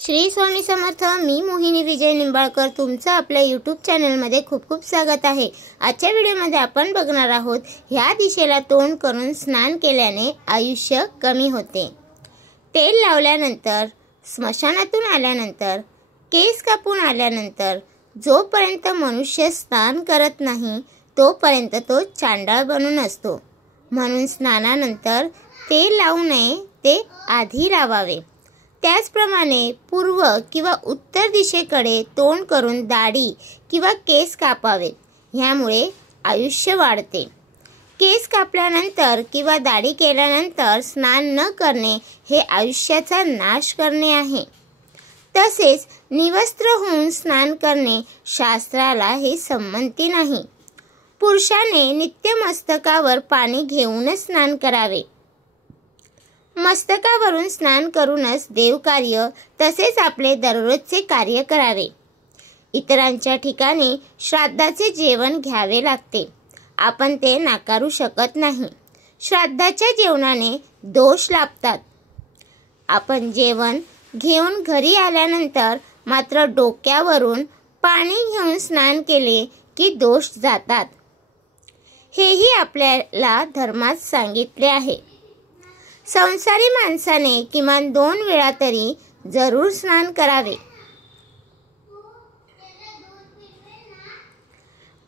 श्री स्वामी समर्थ। मी मोहिनी विजय निंबाळकर तुमचं आपल्या यूट्यूब चॅनलमध्ये खूप खूप स्वागत आहे। आजच्या व्हिडिओमध्ये आपण बघणार आहोत ह्या दिशेला तोंड करून स्नान केल्याने आयुष्य कमी होते। तेल लावल्यानंतर, स्मशानातून आल्यानंतर, केस कापून आल्यानंतर जोपर्यंत मनुष्य स्नान करत नाही तोपर्यंत तो चांडाळ बनून असतो। म्हणून स्नानानंतर तेल लावू नये, ते आधी लावावे। त्याचप्रमाणे पूर्व किंवा उत्तर दिशेकडे तोंड करून दाढी किंवा केस कापावेत, ह्यामुळे आयुष्य वाढते। केस कापल्यानंतर किंवा दाढी केल्यानंतर स्नान न करणे हे आयुष्याचा नाश करणे आहे। तसेच निवस्त्र होऊन स्नान करणे शास्त्राला हे संमती नाही। पुरुषाने नित्य मस्तकावर पाणी घेऊनच स्नान करावे। मस्तकावरून स्नान करूनच देवकार्य तसेच आपले दररोजचे कार्य करावे। इतरांच्या ठिकाणी श्राद्धाचे जेवण घ्यावे लागते, आपण ते नाकारू शकत नाही। श्राद्धाच्या जेवणाने दोष लाभतात। आपण जेवण घेऊन घरी आल्यानंतर मात्र डोक्यावरून पाणी घेऊन स्नान केले की दोष जातात, हेही आपल्याला धर्मात सांगितले आहे। संसारी माणसाने किमान 2 वेळा तरी जरूर स्नान करावे।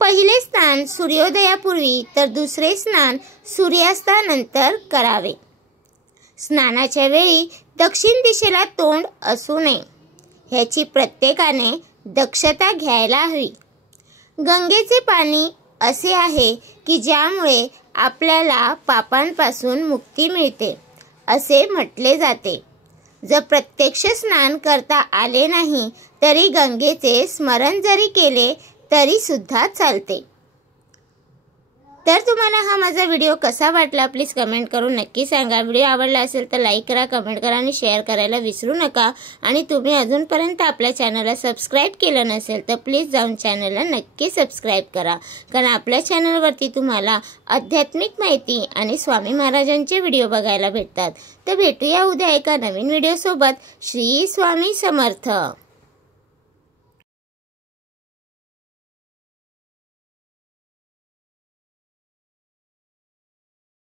पहिले स्नान सूर्योदयापूर्वी तर दुसरे स्नान सूर्यास्तानंतर करावे। स्नानाच्या वेळी दक्षिण दिशेला तोंड असू नये, ह्याची प्रत्येकाने दक्षता घ्यायला हवी। गंगेचे पाणी असे आहे की ज्यामुळे आपल्याला पापांपासून मुक्ती मिळते असे म्हटले जाते। जर प्रत्यक्ष स्नान करता आले नाही तरी गंगेचे स्मरण जरी केले तरी सुद्धा चालते। तर तुम्हाला हा माझा व्हिडिओ कसा वाटला प्लीज कमेंट करून नक्की सांगा। व्हिडिओ आवडला असेल तर लाईक करा, कमेंट करा आणि शेअर करायला विसरू नका। आणि तुम्ही अजूनपर्यंत आपल्या चॅनलला सबस्क्राईब केलं नसेल तर प्लीज जाऊन चॅनलला नक्की सबस्क्राईब करा, कारण आपल्या चॅनलवरती तुम्हाला आध्यात्मिक माहिती आणि स्वामी महाराजांचे व्हिडिओ बघायला भेटतात। तर भेटूया उद्या एका नवीन व्हिडिओ सोबत। श्री स्वामी समर्थ।